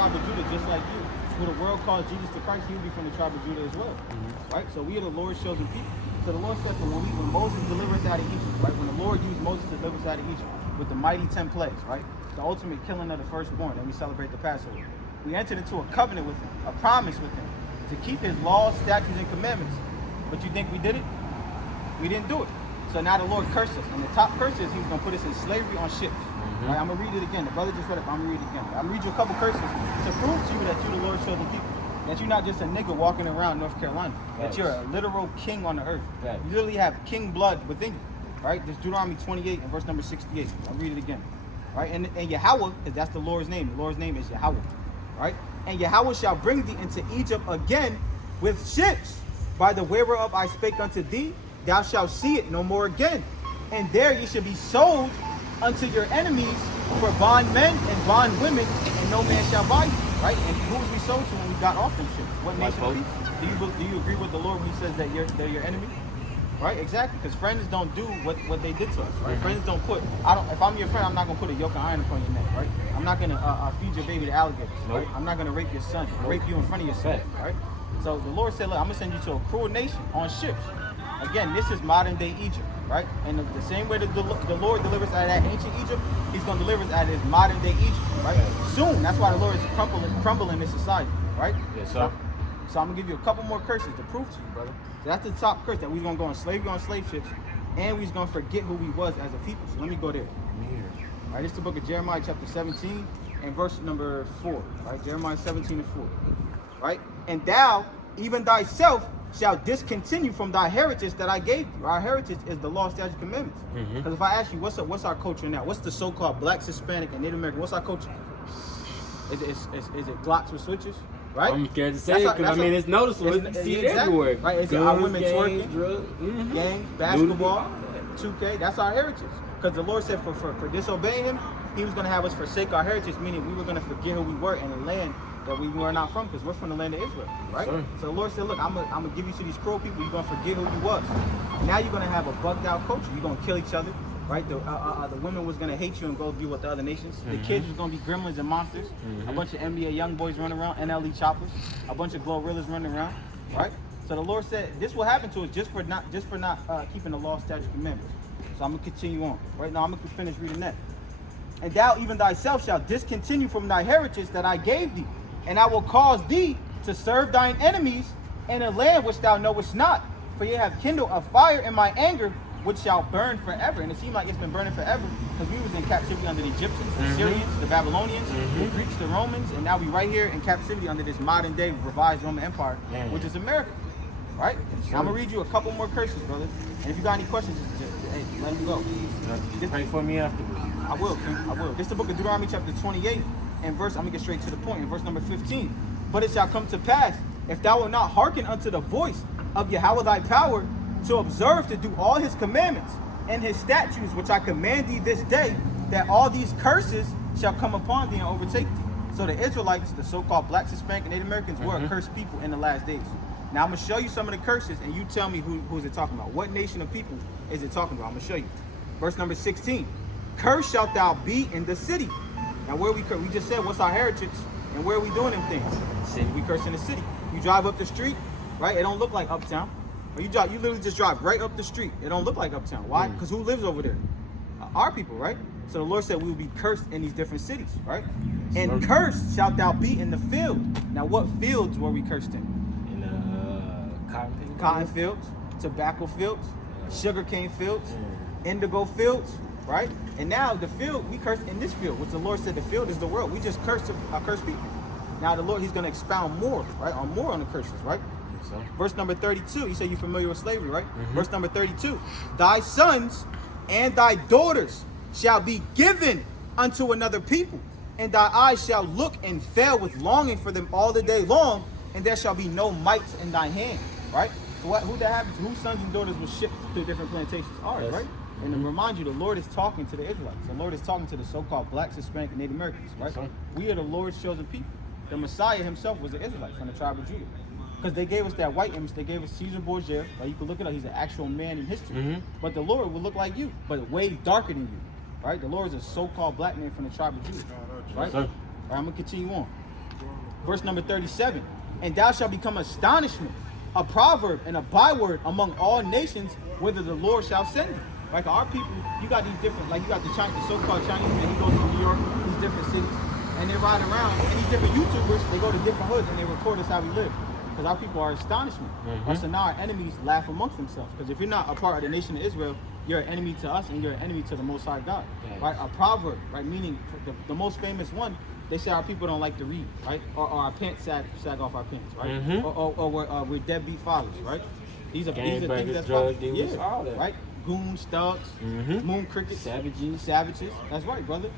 tribe of Judah just like you. Who the world calls Jesus the Christ, he will be from the tribe of Judah as well. Right? So we are the Lord's chosen people. So the Lord said that when Moses delivered us out of Egypt, right? When the Lord used Moses to deliver us out of Egypt with the mighty 10 plagues, right? The ultimate killing of the firstborn, and we celebrate the Passover. We entered into a covenant with him, a promise with him, to keep his laws, statutes, and commandments. But you think we did it? We didn't do it. So now the Lord cursed us. And the top curse is he's going to put us in slavery on ships. Right, I'm going to read it again. The brother just read it, but I'm going to read it again. I'm going to read you a couple curses to prove to you that you're the Lord's chosen people. That you're not just a nigga walking around North Carolina. That you're a literal king on the earth. You literally have king blood within you. Right? This Deuteronomy 28 and verse number 68. I'll read it again. Right? And Yahweh, because that's the Lord's name. The Lord's name is Yahweh. Right? And Yahweh shall bring thee into Egypt again with ships. By the way whereof I spake unto thee, thou shalt see it no more again. And there ye shall be sold unto your enemies for bondmen and bondwomen, and no man shall buy you. Right? And who was we sold to when we got off them ships? What nation of people? Do you agree with the Lord when he says that they're your enemy? Right? Exactly. Because friends don't do what they did to us. Right? Friends don't put. If I'm your friend, I'm not gonna put a yoke of iron upon your neck. Right? I'm not gonna feed your baby to alligators. Right? I'm not gonna rape your son. Rape you in front of your son. Right? So the Lord said, look, I'm gonna send you to a cruel nation on ships. Again, this is modern day Egypt. Right? And the same way that the Lord delivers out of that ancient Egypt, he's going to deliver us out of his modern day Egypt. Right? Soon. That's why the Lord is crumbling this society. Right? Yes, sir. So I'm going to give you a couple more curses to prove to you, brother. So that's the top curse, that we're going to go on slavery on slave ships, and we're going to forget who we was as a people. So let me go there. All right, this is the book of Jeremiah chapter 17 and verse number 4. Right? Jeremiah 17 and 4. Right? And thou, even thyself, shall discontinue from thy heritage that I gave you. Our heritage is the law, statutes, commandments. Because if I ask you, what's our culture now? What's the so-called blacks, Hispanic, and Native American? What's our culture? Is it Glocks with switches? Right? I'm scared to say it because it's noticeable. You see it everywhere. Right? Is it our women twerking, drugs, gangs, basketball, 2K? That's our heritage. Because the Lord said for disobeying him, he was going to have us forsake our heritage, meaning we were going to forget who we were in the land that we were not from, because we're from the land of Israel, right? Sure. So the Lord said, look, I'm gonna give you to these cruel people. You're gonna forget who you was. Now you're gonna have a bugged out culture. You're gonna kill each other, right? The women was gonna hate you and go be with the other nations. The kids was gonna be gremlins and monsters. A bunch of NBA young boys running around, NLE choppers, a bunch of Glorillas running around, right? So the Lord said this will happen to us just for not keeping the law, statutes, commandments. So I'm gonna continue on. Right now I'm gonna finish reading that. And thou even thyself shalt discontinue from thy heritage that I gave thee. And I will cause thee to serve thine enemies in a land which thou knowest not. For ye have kindled a fire in my anger, which shall burn forever. And it seems like it's been burning forever, because we was in captivity under the Egyptians, the Syrians, the Babylonians, the Greeks, the Romans, and now we right here in captivity under this modern day revised Roman Empire, which is America. Right? Sure. I'm going to read you a couple more curses, brother. And if you got any questions, just let me go. Pray for me afterwards. I will, King. I will. This is the book of Deuteronomy chapter 28. And verse, I'm going to get straight to the point, in verse number 15. But it shall come to pass, if thou wilt not hearken unto the voice of Yahweh thy power, to observe to do all his commandments and his statutes, which I command thee this day, that all these curses shall come upon thee and overtake thee. So the Israelites, the so-called blacks, Hispanic, and Native Americans, were a cursed people in the last days. Now I'm going to show you some of the curses, and you tell me who is it talking about. What nation of people is it talking about? I'm going to show you. Verse number 16. Cursed shalt thou be in the city. Now where we just said what's our heritage and where are we doing them things? City. We curse in the city. You drive up the street, right? It don't look like uptown. Or you literally just drive right up the street. It don't look like uptown. Why? Because who lives over there? Our people, right? So the Lord said we will be cursed in these different cities, right? And cursed shalt thou be in the field. Now what fields were we cursed in? Cotton fields, tobacco fields, sugarcane fields, indigo fields. Right? And now the field, we curse in this field, which the Lord said the field is the world. We just curse people. Now the Lord, he's going to expound more, right? On the curses, right? So. Verse number 32, you say you're familiar with slavery, right? Verse number 32, thy sons and thy daughters shall be given unto another people, and thy eyes shall look and fail with longing for them all the day long, and there shall be no might in thy hand, right? So who that happens to? Whose sons and daughters were shipped to different plantations? Ours, right? And to remind you, the Lord is talking to the Israelites. The Lord is talking to the so-called blacks, Hispanic, and Native Americans, right? We are the Lord's chosen people. The Messiah himself was an Israelite from the tribe of Judah. Because they gave us that white image. They gave us Caesar Borgia. Right? You can look it up. He's an actual man in history. But the Lord will look like you, but way darker than you, right? The Lord is a so-called black man from the tribe of Judah, right? All right, I'm going to continue on. Verse number 37. And thou shalt become astonishment, a proverb and a byword among all nations, whither the Lord shall send thee. Like our people, you got these different, like you got the so-called Chinese man, he goes to New York, these different cities, and they ride around, and these different YouTubers, they go to different hoods and they record us how we live. Because our people are astonishment. So now our enemies laugh amongst themselves. Because if you're not a part of the nation of Israel, you're an enemy to us and you're an enemy to the Most High God. Right? A proverb, right? Meaning the most famous one, they say our people don't like to read, right? Or our pants sag off our pants, right? Or we're deadbeat fathers, right? These are things that's drug dealers, all that. right? Goons, thugs, moon crickets, savages. That's right, brother.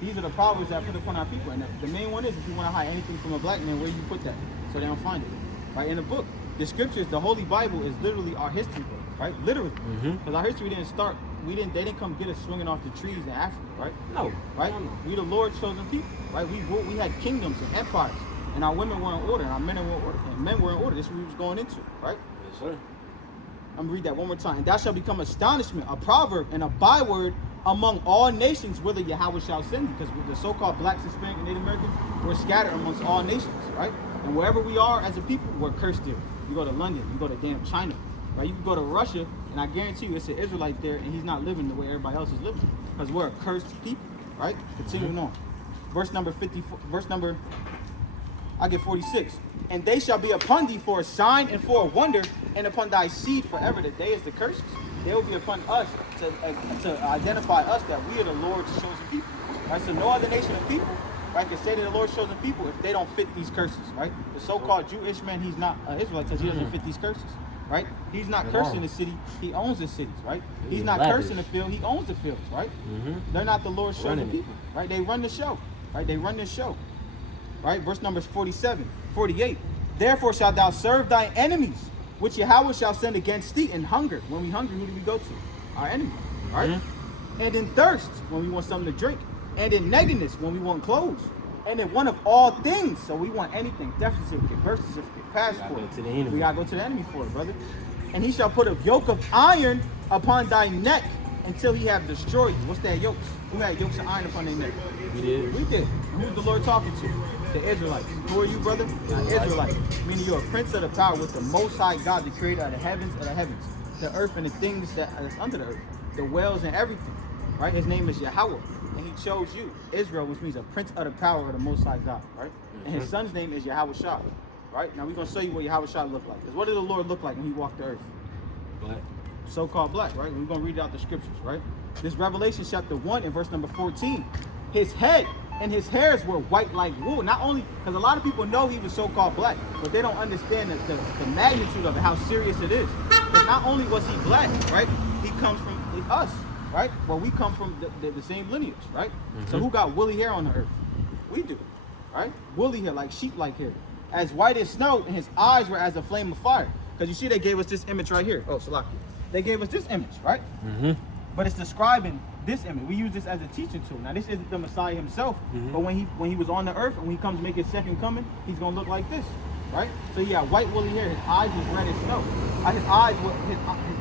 These are the proverbs that put upon our people. And the main one is, if you want to hide anything from a black man, where you put that, so they don't find it. Right, in the book, the scriptures, the Holy Bible is literally our history book, right? Literally, because our history didn't start. They didn't come get us swinging off the trees in Africa, right? No, right? No. We the Lord's chosen people, right? We had kingdoms and empires, and our women were in order, and our men were in order, and men were in order. This is what we was going into, right? Yes, sir. I'm gonna read that one more time. And thou shalt become astonishment, a proverb, and a byword among all nations, whither Yahweh shall send you. Because the so-called blacks, Hispanic, and Native Americans, we're scattered amongst all nations, right? And wherever we are as a people, we're cursed there. You go to London, you go to damn China, right? You can go to Russia, and I guarantee you it's an Israelite there, and he's not living the way everybody else is living. Because we're a cursed people, right? Continuing on. Verse number 46. And they shall be upon thee for a sign and for a wonder, and upon thy seed forever. The day is the curses. They will be upon us to identify us that we are the Lord's chosen people. Right? So no other nation of people, right, can say to the Lord's chosen people if they don't fit these curses. Right? The so-called Jewish man, he's not an Israelite because he doesn't fit these curses. Right? He's not cursing the city, he owns the cities, right? He's not cursing the field, he owns the fields, right? They're not the Lord's chosen people, right? They run the show, right? They run the show, right? Verse numbers 48. Therefore shalt thou serve thy enemies, which Yahweh shall send against thee in hunger. When we hungry, who do we go to? Our enemies, right? And in thirst, when we want something to drink. And in nakedness, when we want clothes. And in want of all things, so we want anything, death certificate, birth certificate, passport. We gotta go to the enemy for it, brother. And he shall put a yoke of iron upon thy neck until he have destroyed you. What's that yoke? Who had yokes of iron upon their neck? We did. We did. And who's the Lord talking to? The Israelites. Who are you, brother? Israelites. Meaning you're a prince of the power with the Most High God, the creator of the heavens, the earth and the things that's under the earth, the wells and everything. Right? His name is Yahweh. And he chose you, Israel, which means a prince of the power of the Most High God, right? And his son's name is Yahweh Shah, right? Now we're going to show you what Yahweh Shah looked like. Because what did the Lord look like when he walked the earth? Black. So-called black, right? We're going to read out the scriptures, right? This Revelation chapter 1 and verse number 14. His head and his hairs were white like wool. Not only, because a lot of people know he was so-called black, but they don't understand the magnitude of it, how serious it is. Because not only was he black, right? He comes from us. Right? Well, we come from the same lineage, right? So who got woolly hair on the earth? We do, right? Woolly hair, like sheep-like hair. As white as snow, and his eyes were as a flame of fire. Because you see they gave us this image right here. Oh, Salaki. They gave us this image, right? But it's describing this image. We use this as a teaching tool. Now, this isn't the Messiah himself, but when he was on the earth, and when he comes to make his second coming, he's going to look like this, right? So he had white woolly hair. His eyes was red as snow. His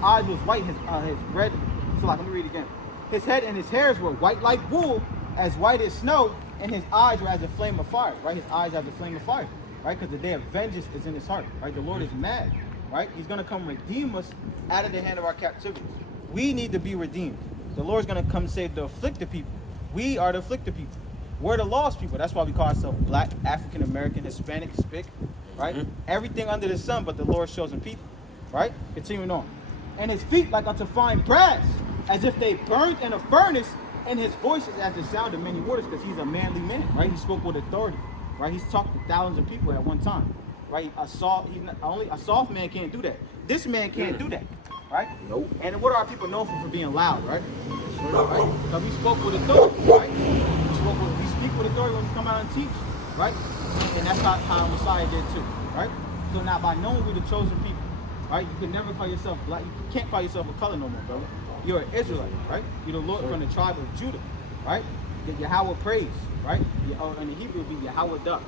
eyes was white. His red... So let me read it again. His head and his hairs were white like wool, as white as snow, and his eyes were as a flame of fire, right? His eyes as a flame of fire, right? Because the day of vengeance is in his heart, right? The Lord is mad, right? He's going to come redeem us out of the hand of our captivity. We need to be redeemed. The Lord's going to come save the afflicted people. We are the afflicted people. We're the lost people. That's why we call ourselves black, African American, Hispanic, Spic, right? Everything under the sun but the Lord's chosen people, right? Continuing on. And his feet like unto fine brass, as if they burned in a furnace, and his voice is as the sound of many waters, because he's a manly man, right? He spoke with authority, right? He's talked to thousands of people at one time, right? A soft man can't do that. This man can't do that, right? Nope. And what are our people known for being loud, right? Right? Because we spoke with authority, right? We speak with authority when we come out and teach, right? And that's how Messiah did too, right? So now by knowing we're the chosen people, right? You can never call yourself black. You can't call yourself a color no more, brother. You're an Israelite, right? You're the Lord from the tribe of Judah, right? Yahweh praise, right? In the Hebrew it would be Yahweh duck,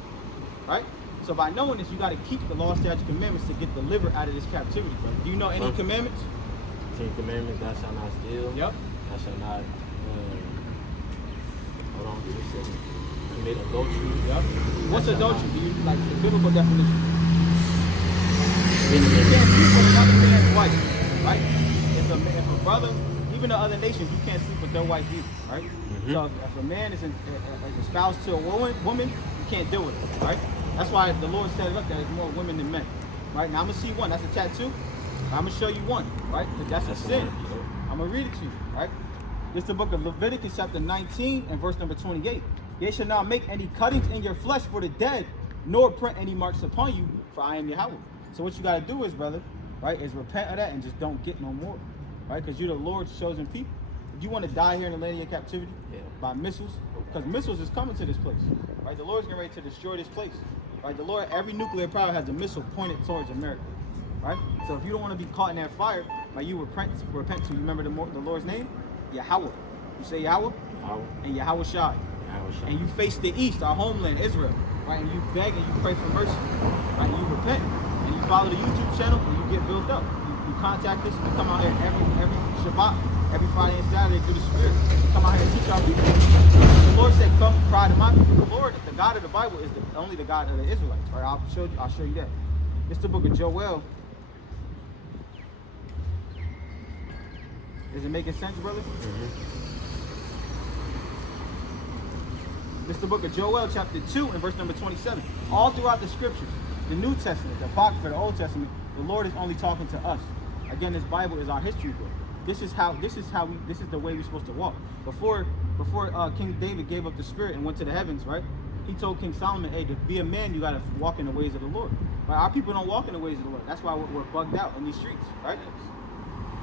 right? So by knowing this, you got to keep the law, statutes, commandments to get delivered out of this captivity, brother. Do you know any commandments? 10 commandments, thou shalt not steal. Yep. Thou shalt not, hold on, give me a second. Commit adultery. Yep. What's adultery? Do you like the biblical definition. You can't sleep with another man's wife, right? If a brother, even the other nations, you can't sleep with their wife either, right? So if a man is a spouse to a woman, you can't deal with it, right? That's why the Lord said, look, there's more women than men, right? Now I'm gonna see one. That's a tattoo. I'm gonna show you one, right? Because that's a sin. I'm gonna read it to you, right? This is the book of Leviticus, chapter 19, and verse number 28. Ye shall not make any cuttings in your flesh for the dead, nor print any marks upon you, for I am Yahweh. So what you got to do is, brother, right, is repent of that and just don't get no more, right? Because you're the Lord's chosen people. If you want to die here in the land of your captivity by missiles, because missiles is coming to this place, right? The Lord's getting ready to destroy this place, right? The Lord, every nuclear power has a missile pointed towards America, right? So if you don't want to be caught in that fire, like you repent to, you remember the Lord's name? Yahweh. You say Yahweh, and Yahweh Shai. And you face the east, our homeland, Israel, right? And you beg and you pray for mercy, right? And you repent, and you follow the YouTube channel, and you get built up. You contact us, we come out here every Shabbat, every Friday and Saturday through the Spirit. We come out here and teach our people. The Lord said, come cry to my people. The Lord, the God of the Bible, is only the God of the Israelites, right? I'll show you that. This is the book of Joel. Is it making sense, brother? This is the book of Joel, chapter 2, and verse number 27. All throughout the scriptures, the New Testament, the Apocrypha, the Old Testament, the Lord is only talking to us. Again, this Bible is our history book. This is the way we're supposed to walk. Before King David gave up the spirit and went to the heavens, right? He told King Solomon, hey, to be a man, you gotta walk in the ways of the Lord. Right? Our people don't walk in the ways of the Lord. That's why we're bugged out in these streets, right?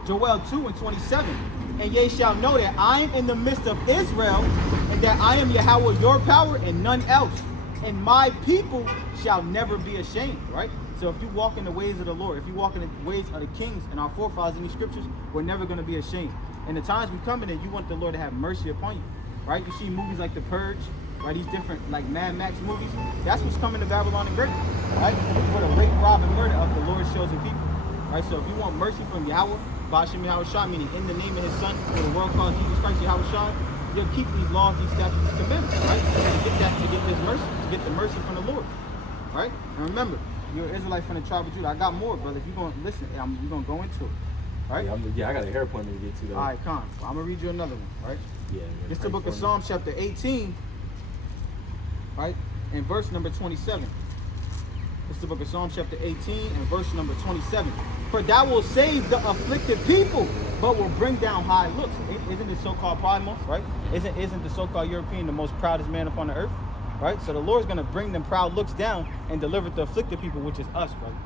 Joel 2 and 27. And ye shall know that I am in the midst of Israel, and that I am Yahweh your power and none else. And my people shall never be ashamed, right? So if you walk in the ways of the Lord, if you walk in the ways of the kings and our forefathers in these scriptures, we're never going to be ashamed. And the times we come in, you want the Lord to have mercy upon you, right? You see movies like The Purge, right? These different like Mad Max movies. That's what's coming to Babylon the Great, right? For the rape, rob, and murder of the Lord's chosen people, right? So if you want mercy from Yahweh, Bashem Yahweh Shai, meaning in the name of his son, for the world called Jesus Christ Yahweh Shai, you'll keep these laws, these statutes, these commandments, right? To get this mercy, to get the mercy from the Lord, right? And remember, you're an Israelite from the tribe of Judah. I got more, brother. If you're going to listen, we're going to go into it, right? Yeah, I got a hair appointment to get to, though. All right, come. I'm going to read you another one, right? Yeah. This is the book of Psalms, chapter 18, right? And verse number 27. This is the book of Psalms, chapter 18, and verse number 27. For thou will save the afflicted people, but will bring down high looks. Isn't the so-called Pride Month, right? Isn't the so-called European the most proudest man upon the earth, right? So the Lord's going to bring them proud looks down and deliver the afflicted people, which is us, brother.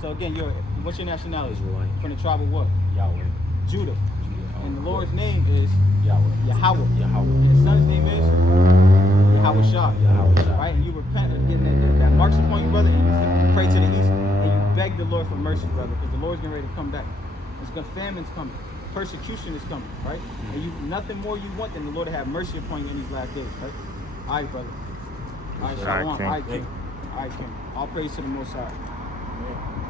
So again, what's your nationality? Israelite. From the tribe of what? Yahweh. Judah. And the Lord's name is Yahweh. And his son's name is Yahweh Shai. Right? And you repent of getting that marks upon you, brother, and you pray to the east, and you beg the Lord for mercy, brother, because the Lord's getting ready to come back. Famine's coming. Persecution is coming, right? And nothing more you want than the Lord to have mercy upon you in these last days, right? All right, brother. All right, Shalom. All right, King. All right, King. All praise to the Most High. Yeah.